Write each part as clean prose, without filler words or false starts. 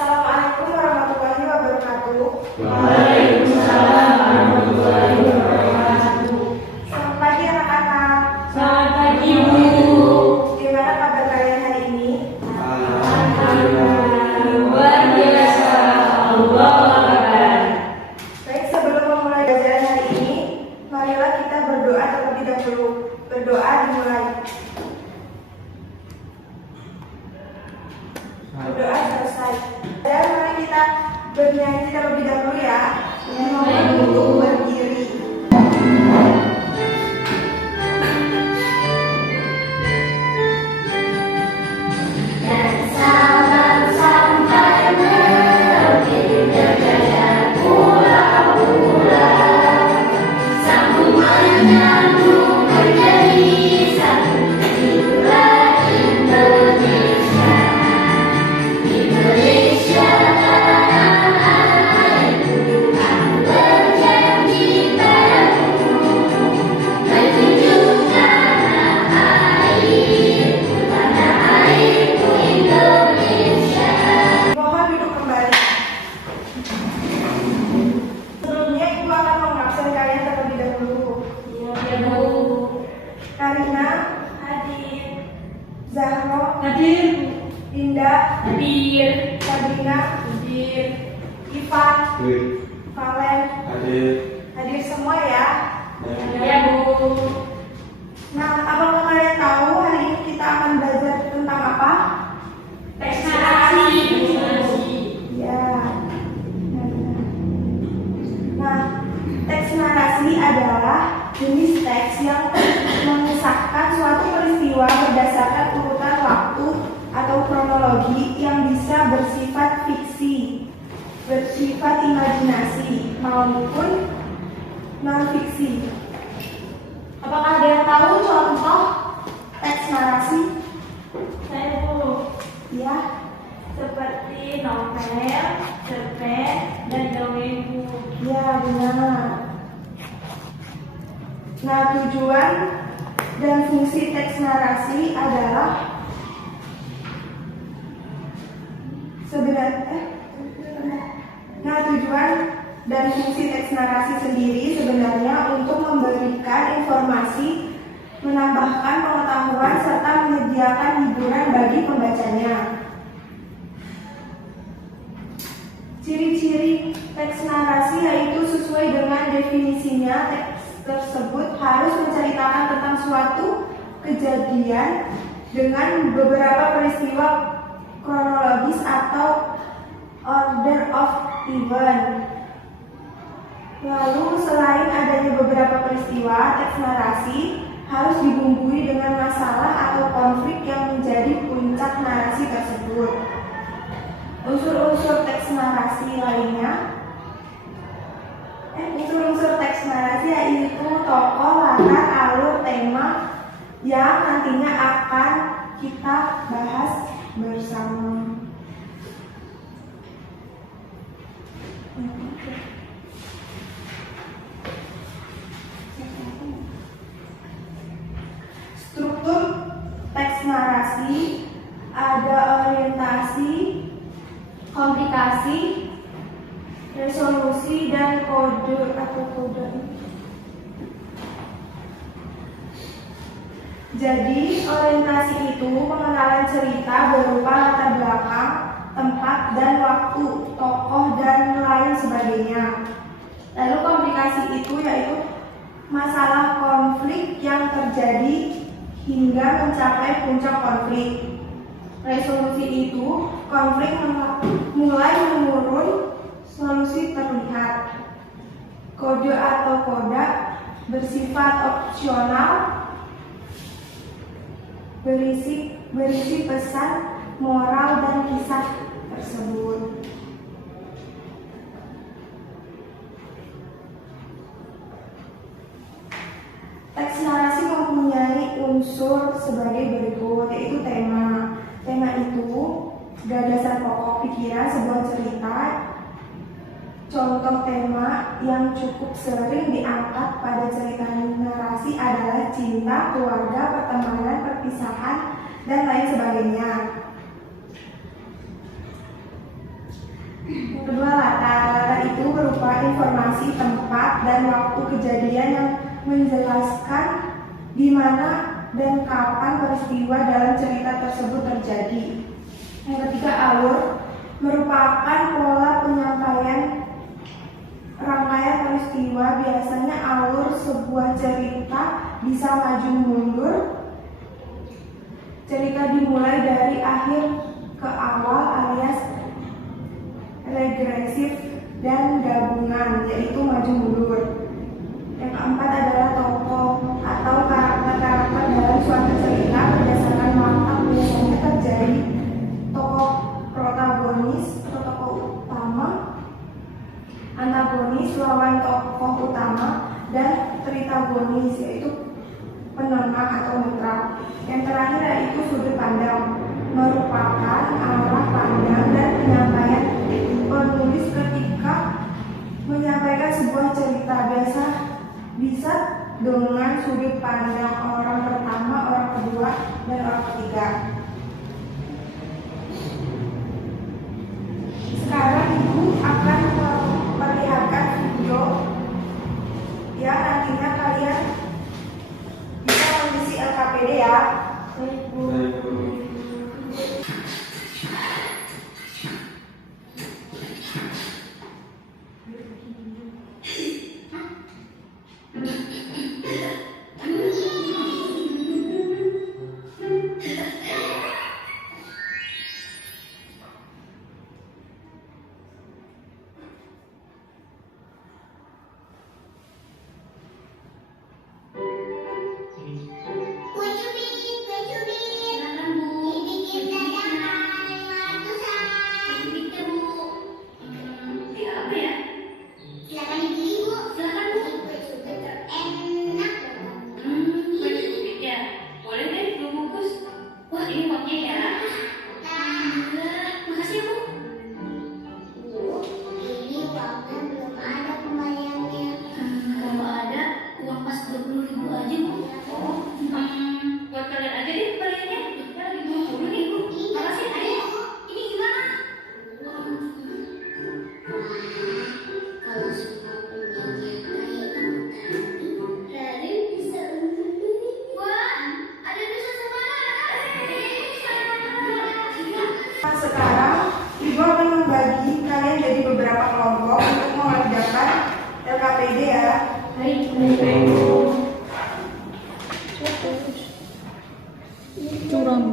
Assalamualaikum warahmatullahi wabarakatuh. Waalaikumsalam warahmatullahi wabarakatuh. Selamat pagi anak-anak. Selamat pagi Bu. Gimana kabar kalian hari ini? Alhamdulillah luar biasa. Allahu Akbar. Baik, sebelum memulai pelajaran hari ini, marilah kita berdoa terlebih dahulu. Berdoa dimulai. Berdoa selesai. Dan mari kita bernyanyi terlebih dahulu ya. Mohon untuk berdiri. Mohon duduk kembali. Sebelumnya Ibu akan mengabsen kalian terlebih dahulu. Ya Bu. Karina, hadir. Zahro, Hadir. Dinda, Hadir. Sabrina, Hadir. Ivan, Hadir. Valen, Hadir. hadir semua ya. Ya Bu. Nah, apakah kalian tahu hari ini kita akan belajar tentang apa? Teks narasi. Ya. Nah, teks narasi adalah jenis teks yang mengisahkan suatu peristiwa berdasarkan urutan waktu atau kronologi yang bisa bersifat fiksi, bersifat imajinasi, maupun non-fiksi. Apakah ada yang tahu contoh teks narasi? Saya Bu. Ya. Seperti novel, cerpen, dan dongeng Bu. Ya, benar. Nah, tujuan dan fungsi teks narasi adalah tujuan dan fungsi teks narasi sendiri sebenarnya untuk memberikan informasi, menambahkan pengetahuan, serta menyediakan hiburan bagi pembacanya. Ciri-ciri teks narasi yaitu sesuai dengan definisinya, teks tersebut harus menceritakan tentang suatu kejadian dengan beberapa peristiwa kronologis atau order of event. Lalu selain adanya beberapa peristiwa, teks narasi harus dibumbui dengan masalah atau konflik yang menjadi puncak narasi tersebut. Unsur-unsur teks narasi lainnya unsur-unsur teks narasi yaitu tokoh, latar, alur, tema yang nantinya akan kita bahas bersama. Struktur teks narasi ada orientasi, komplikasi, resolusi, dan kode atau kode. Jadi, orientasi itu pengenalan cerita berupa latar belakang, tempat dan waktu, tokoh, dan lain sebagainya. Lalu komplikasi itu yaitu masalah konflik yang terjadi hingga mencapai puncak konflik. Resolusi itu konflik mulai menurun, solusi terlihat. Kode atau koda bersifat opsional, berisi pesan, moral, dan kisah tersebut. Teks narasi mempunyai unsur sebagai berikut, yaitu tema. Tema itu gagasan pokok pikiran sebuah cerita. Contoh tema yang cukup sering diangkat pada cerita narasi adalah cinta, keluarga, pertemanan, perpisahan, dan lain sebagainya. informasi tempat dan waktu kejadian yang menjelaskan di mana dan kapan peristiwa dalam cerita tersebut terjadi. Yang ketiga, alur merupakan pola penyampaian rangkaian peristiwa. Biasanya alur sebuah cerita bisa maju mundur. Cerita dimulai dari akhir ke awal alias regresif dan gabungan, yaitu maju mundur. Yang keempat adalah tokoh atau karakter-karakter dalam suatu cerita berdasarkan watak. Biasanya terjadi tokoh protagonis atau tokoh utama, antagonis lawan tokoh utama, dan tritagonis yaitu penengah atau netral. Yang terakhir yaitu sudut pandang, merupakan arah pandang dan penyampaian penulis ketika menyampaikan sebuah cerita. Biasa bisa dengan sudut pandang orang pertama, orang kedua, dan orang ketiga. Sekarang Ibu akan memperlihatkan video yang nantinya kalian bisa mengisi LKPD ya. Baik, Bu. Sekarang Ibu akan membagi kalian jadi beberapa kelompok untuk mengerjakan LKPD ya. Baik, baik, Bu. Curang.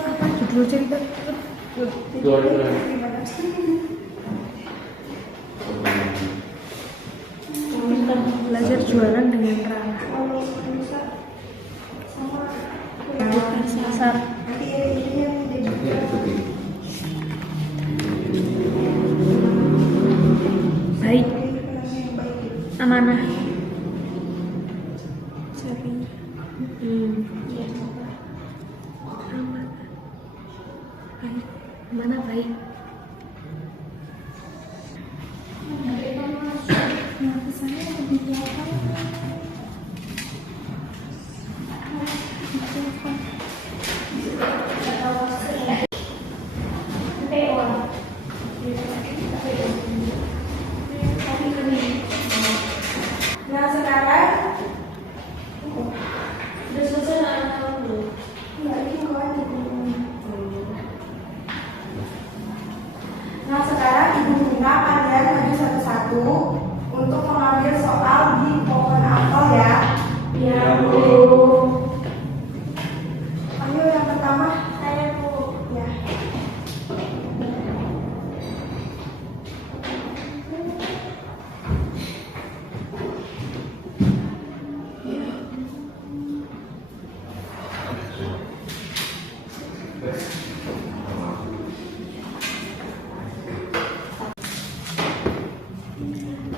Apa judul cerita? Belajar jualan dengan ramah. Sasar. Baik. Amanah. Amanah. Baik. Mana baik? Nah sekarang Sudah selesai anak Bu. Mbak Ringo aja dulu. Nah sekarang Ibu minta kalian maju satu-satu untuk mengambil soal di pohon apel ya. Ya, Bu. Ayo yang pertama. Saya, Bu. Ya.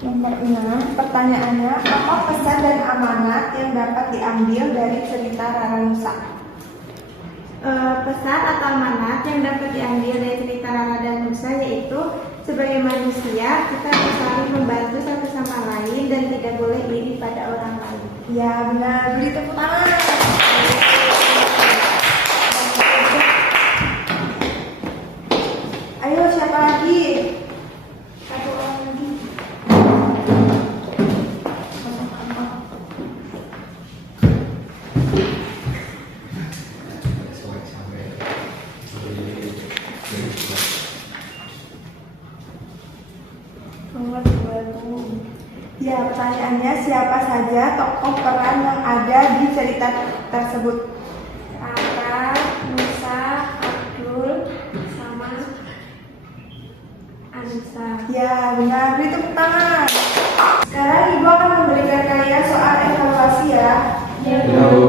Nomor 6, pertanyaannya, apa pesan dan amanat yang dapat diambil dari cerita Rara Nusa? Pesan atau amanat yang dapat diambil dari cerita Rara dan Nusa yaitu sebagai manusia kita harus saling membantu satu sama lain dan tidak boleh iri pada orang lain. Ya benar, beri tepuk tangan. lagi. Satu orang lagi. Nomor 20. Ya, pertanyaannya siapa saja tokoh peran yang ada di cerita tersebut? Rara, Musa, Abdul, sama Anissa. Ya, benar. Beri tepuk tangan. Sekarang Ibu akan memberikan kalian soal evaluasi ya. Ya, Bu.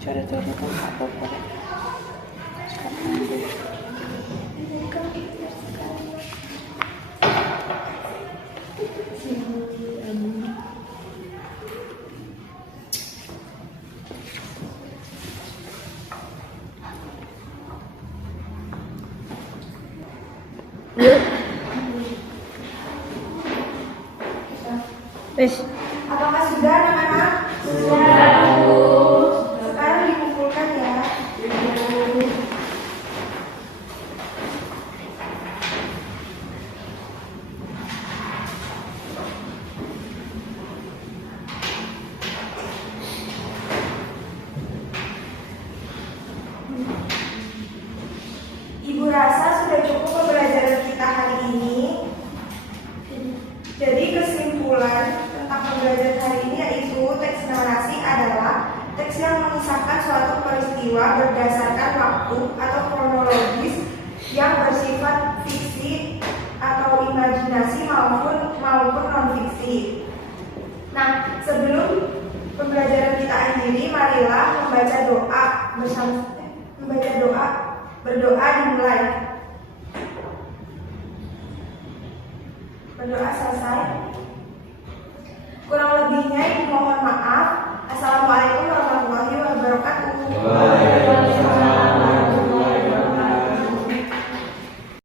Coret-coret apa kok? Wes, Apakah sudah anak-anak? Sudah, Bu. Sekarang dikumpulkan ya. Ibu rasa sudah cukup pembelajaran kita hari ini. Jadi kesimpulan tentang pembelajaran hari ini yaitu teks narasi adalah teks yang mengisahkan suatu peristiwa berdasarkan waktu atau kronologis yang bersifat fiksi atau imajinasi maupun non-fiksi. Nah, sebelum pembelajaran kita akhiri, marilah membaca doa bersama berdoa dimulai. Berdoa selesai. Kurang lebihnya ibu mohon maaf. Assalamualaikum warahmatullahi wabarakatuh. Waalaikumsalam.